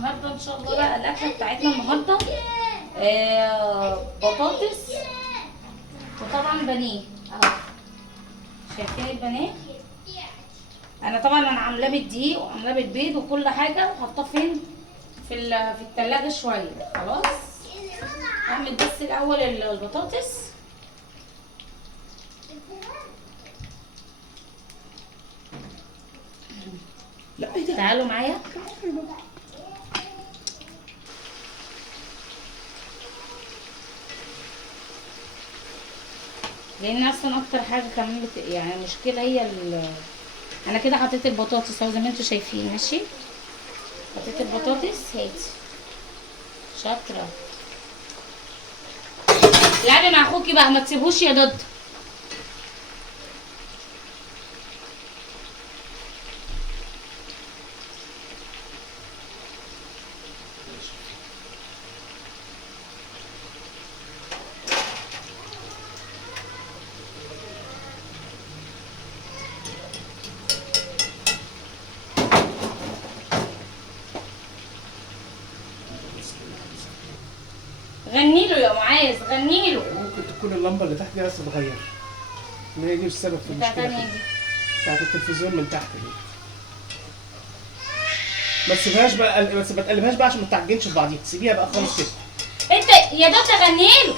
النهارده ان شاء الله بقى الاكله بتاعتنا النهارده بطاطس وطبعا بانيه اهو. شايفين البانيه؟ انا عاملاه بالدقيق وعاملاه بالبيض وكل حاجه وحاطاه فين في التلاجة شويه. خلاص اعمل بس الاول البطاطس. لا ايه ده؟ تعالوا معايا. لان اصلا اكتر حاجه كمان يعني المشكله هي انا كده حطيت البطاطس اهو زي ما انتوا شايفين. ماشي، حطيت البطاطس. هاتي شاطره. لعبي مع اخوكي بقى، ما تسيبوش يا ضد. غني له يا معاذ، غني له. ممكن تكون اللمبه اللي تحت دي بس تتغير، ان هي دي السبب في بتاعت المشكله تانية كده. دي. بتاعت التلفزيون من تحت دي. ما تسيبهاش بقى، بس ما تقلبهاش بقى عشان ما تعجنش في بعضيها، تسيبيها بقى خالص كده. انت يا ضد غني له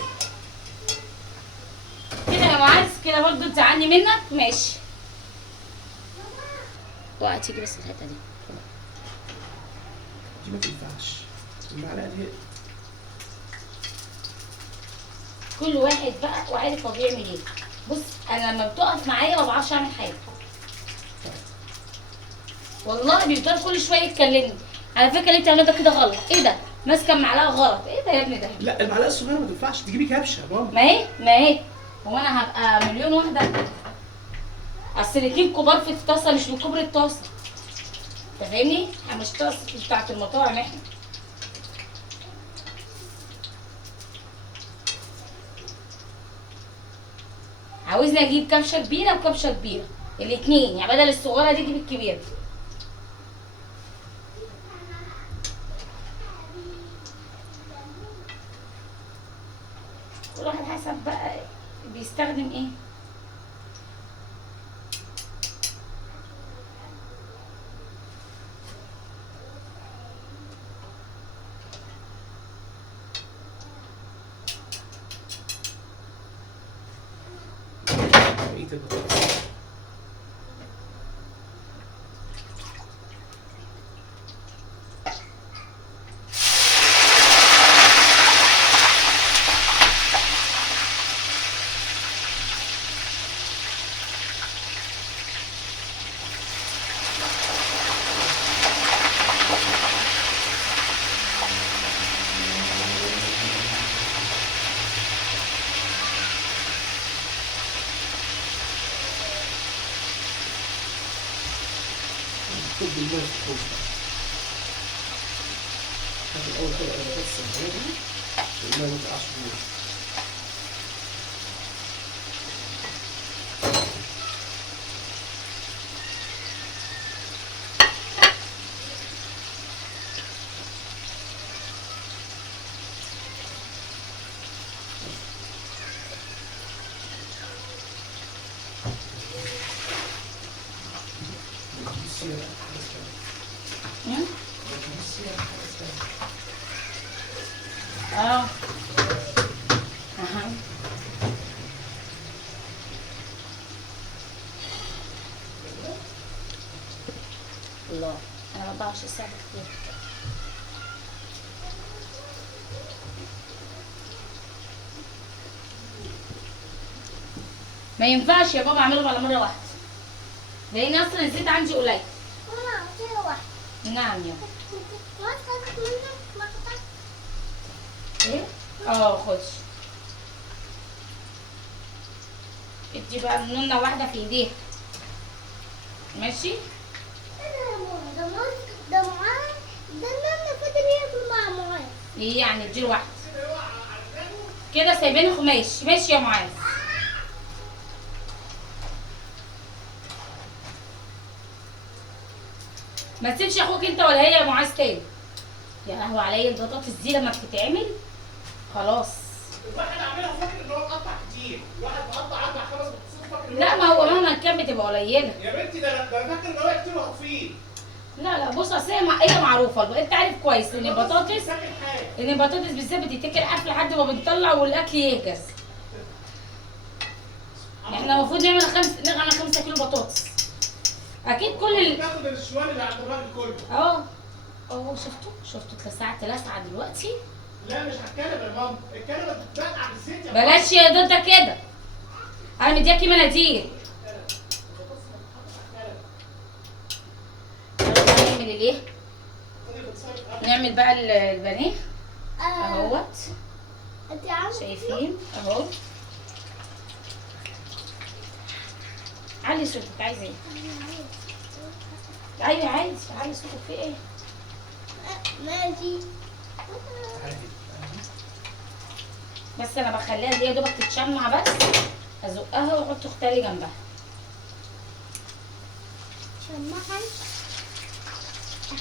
كده يا معاذ، كده برضه تزعلني منك. ماشي، وقع تيجي بس الحته دي. دي ما تنفعش المعلقه دي. كل واحد بقى وعارف هو بيعمل ايه. بص انا لما بتقف معايا ما بعرفش اعمل حاجه والله. بيفضل كل شويه يتكلمني على فكره اللي انت عامله ده كده غلط. ايه ده؟ ماسكه المعلقه غلط. ايه ده يا ابني ده؟ لا المعلقه الصغيره ما تنفعش، تجيبي كبشه يا ماما. ما هي هو انا هبقى مليون واحده؟ اصل الاتنين كبار في الطاسه مش من كبر الطاسه. انت فاهمني؟ احنا مش طاسه بتاعت المطاعم احنا. عاوزني اجيب كبشه كبيره وكبشه كبيره الاتنين، يعني بدل الصغيره دي اجيب الكبيره. كل واحد حسب بقى بيستخدم ايه. بقيه البطاطس. كل الماء تخرج. هات الاول كده البطاطس الصغيره والماء ما تقعش فيها. اه اها. الله، انا ما بضيعش الساعه كتير. ما ينفعش يا بابا اعملهم على مره واحده لان اصلا الزيت عندي قليل. ماما كده واحد. نعم يا ما تخافش منك، ما تخافش. ايه. اه خدش. ادي بقى نونه واحده في ايديها. ماشي. ايه ده يا ماما؟ ده معاه، ده انا فاضل ياكل مع معاه. ايه يعني اديله واحده كده سايبينه خماش. ماشي يا معاذ. ما تسيبش اخوك انت ولا هي يا معاذ تاني. يا قهوة عليا البطاطس دي لما بتتعمل خلاص. الواحد عاملها فاكر ان هو مقطع كتير، الواحد مقطع 4 5 بطاطس فاكر إن لا ما هو مهما كان بتبقى قليلة. يا بنتي ده انا فاكر ان هو كتير وهطفيه. لا بص اصل هي معروفة، انت عارف كويس ان البطاطس فاكر حاجه. ان البطاطس بالذات بتتاكل عارف لحد ما بنطلع والاكل يهجس. احنا المفروض نعمل 5 كيلو بطاطس. اكيد كل تاخد الشوال اللي عند الراجل كله. اهو شفتوا اتلسعت لسعة دلوقتي. لا مش هتكلم يا ماما، الكلمه بتتبقع بالزيت يا بلاش يا دودة كده، انا مدياكي مناديل. نعمل الايه؟ نعمل بقى البانيه اهوت. انت عامله شايفين اهو. علي صوتك عايزه ايه؟ ايوه عايز علي صوتك في ايه؟ ماشي. عادي. بس انا بخليها دي يا دوبك تتشمع بس، ازقها واحط اختاري جنبها. شماعة.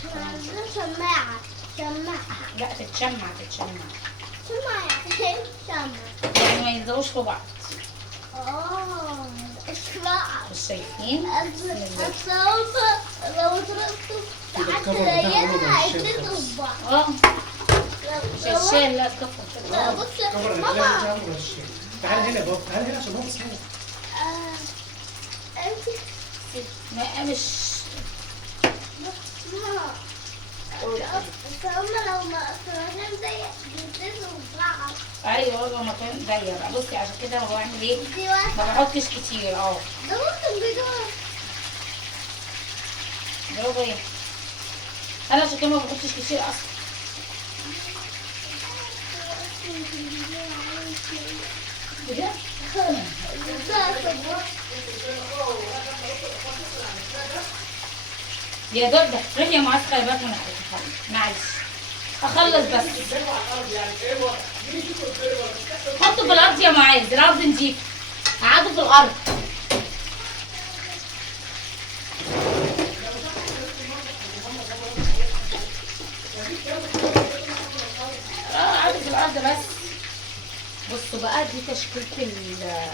احنا عندنا شماعة. لا تتشمع. شماعة. يعني ما يلزقوش في بعض. اشماعة. مش شايفين؟ لو ضربته كده تحت الكفر بتاعه ريالها عمره مش هيتلزقوا في بعض. مش هتشيل لا الكفر. لا بص كفر الرجاله ماما. بتاعه مش. تعالى هنا يا بابا، تعالى هنا عشان ماما تسمعك. انت ما مش ماما. بس هما لو ما كانوا زي بيلزقوا في بعض. ايوه لو مكان ضيق بقى. بصي عشان كده هو بعمل ايه؟ دي ما واحدة. بحطش كتير. ده ممكن بدون. برافو ايه؟ انا عشان كده ما بحطش كتير اصلا. كده يا دودة روحي يا معاذ خلي بالك من اخوك. معلش اخلص بس. حطوا في الارض يا معاذ، الارض نضيفه. قعدوا في الارض. قعدوا في الارض بس. بصوا بقى دي تشكيلة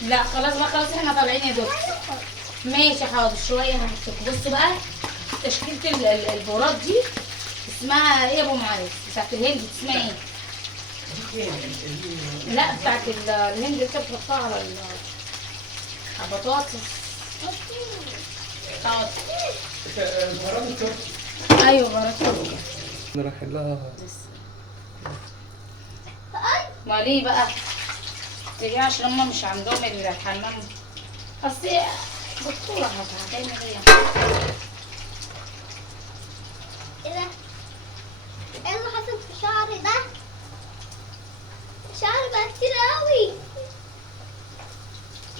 لا خلاص بقى، خلاص احنا طالعين يا دكتور. ماشي حاضر شويه هحطكم. بصوا بقى تشكيلة البورات دي اسمها ايه يا ابو معاذ؟ بتاعت الهند اسمها ايه؟ لا بتاعت الهند اللي انت بتحطها على البطاطس. حاضر. بهارات التركي. ايوه بهارات تركي. رايح لها. ما ليه بقى؟ تيجي عشان هما مش عندهم الحمام. اصل دكتورة هتعمل ايه؟ ايه ده؟ ايه اللي حصل في شعري ده؟ شعري بقى كتير قوي.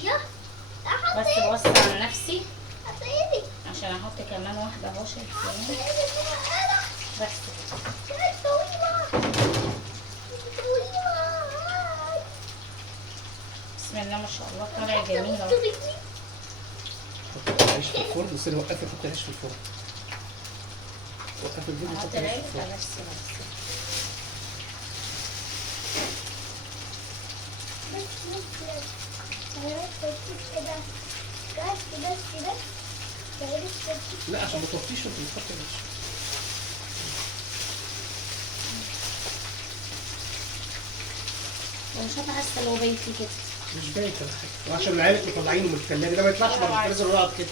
يا بس احط بوسع على نفسي احط ايدي. عشان احط كمان واحدة اهو. احط شايفين؟ ايدي كده. ايه ده؟ بس كانت طويلة. بسم الله ما شاء الله طالع جميل اهو. حط العيش في الفرن، بس انا وقفت حط العيش في الفرن. وقف الفيديو احط حط العيش العيش في الفرن. بس. لا عشان ما توطيش وانت بتحط العيش. ومش عارفة حاسة لو بيتي كده. مش باين ولا حاجه، وعشان العيال مطلعينه من الثلاجه ده ما يطلعش بره الفريزر ويقعد كده.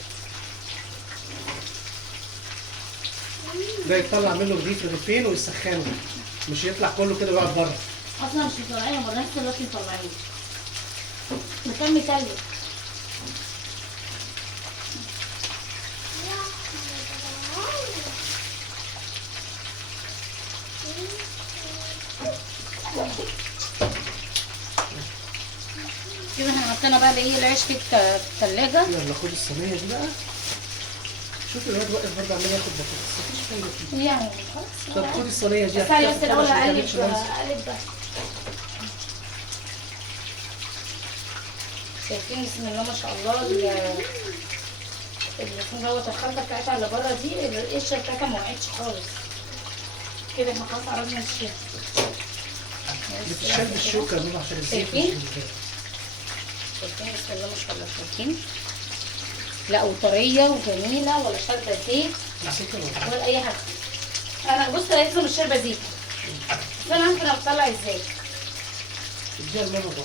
ده يطلع منه رغيف رغيفين ويسخنه، مش يطلع كله كده ويقعد بره. اصلا مش مطلعينه بره، لسه دلوقتي مطلعينه. مكان متلج. كده احنا حطينا بقى ايه العيش في التلاجة. يلا خد الصينيه دي بقى. شوف الواد واقف برضه عمال ياخد بطاطس، مفيش فايده فيه. يعني خلاص. طب خد الصينيه دي بس انا بس الاول عشان ما اقلب تعملش لمس. بس. شايفين بسم الله ما شاء الله الزيتون دوت الخلطه بتاعتها اللي بره دي القشره بتاعتها ما وقعتش خالص. كده احنا خلاص قربنا نشيل. بتشال بالشوكه دول عشان الزيت. شايفين؟ شايفين بسم الله ما شاء الله، شايفين؟ لا وطريه وجميله ولا شاربه زيت ولا اي حاجه. انا بص لقيتها مش شاربه زيت، بس انا عارفه انا بطلع ازاي. اديها المره برضه.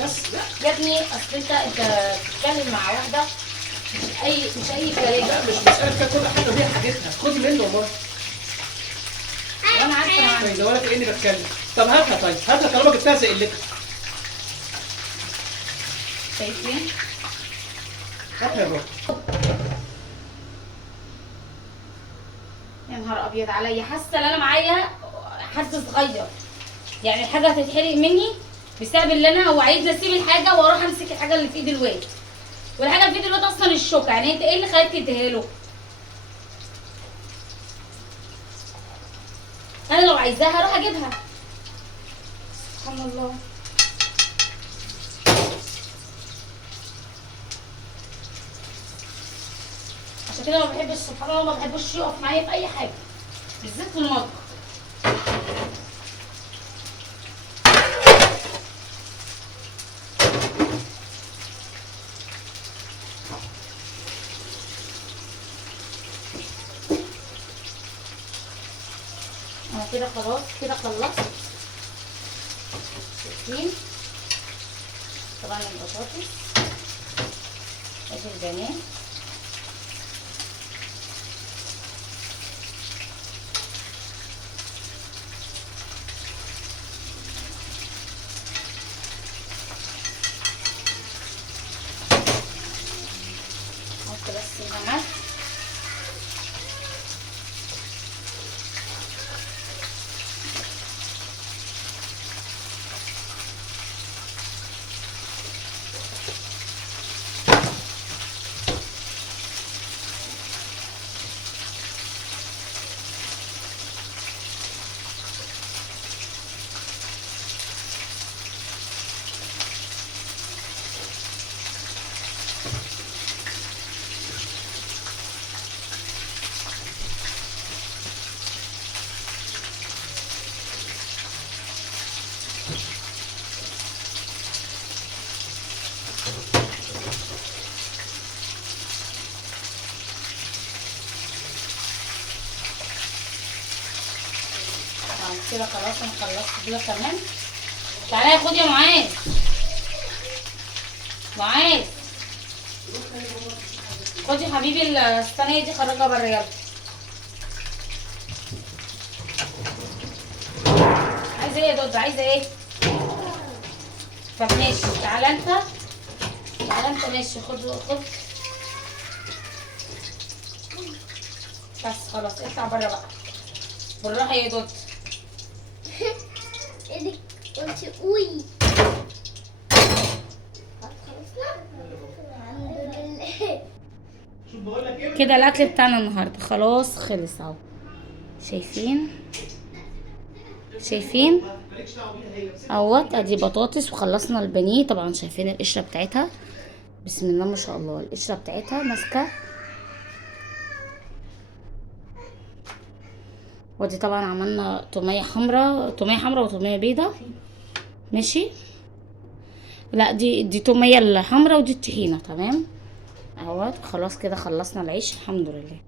بس لا يا ابني اصل انت بتتكلم مع واحده مش اي كلام. لا مش مساله كده، كل حاجه ليها حاجتها، خدي منه والله. وانا عارفه انا عارفه. طيب ولا كاني بتكلم. طب هاتها، طيب هاتها طالما جبتها زي قلتها. شايفين؟ هاتها يا بابا. يا نهار ابيض عليا، حاسه ان انا معايا حد صغير، يعني الحاجه هتتحرق مني بسبب اللي انا هو عايزني اسيب الحاجه واروح امسك الحاجه اللي في ايد الواد، والحاجه اللي في ايد الواد اصلا الشوكه. يعني انت ايه اللي خلاك تديها له؟ انا لو عايزاها اروح اجيبها. سبحان الله. عشان كده ما بحبش، سبحان الله، ما بحبش يقف معايا في اي حاجه بالذات في المطبخ. انا كده خلاص، كده خلصت. شايفين؟ طبعا البطاطس ادي البانيه. احط بس النمك. كده خلاص انا خلصت كده كمان. تعالى خد يا معاذ. معاذ خد يا حبيبي الصينيه دي خرجها بره يلا. عايزه ايه يا دود؟ عايزه ايه؟ طب ماشي، تعالى انت، تعالى انت، ماشي خد خد. بس خلاص اطلع بره بقى بالراحه يا دود. ايدك قلت قوي. الحمد لله. شوف بقول لك ايه. كده الاكل بتاعنا النهارده خلاص خلص اهو. شايفين؟ شايفين مالكش دعوه بيها هي. اهوت ادي بطاطس وخلصنا البانيه. طبعا شايفين القشره بتاعتها، بسم الله ما شاء الله، القشره بتاعتها ماسكه. ودي طبعا عملنا توميه حمراء، توميه حمراء وتوميه بيضه. ماشي، لا دي توميه الحمراء ودي الطحينه. تمام اهوت خلاص كده خلصنا العيش الحمد لله.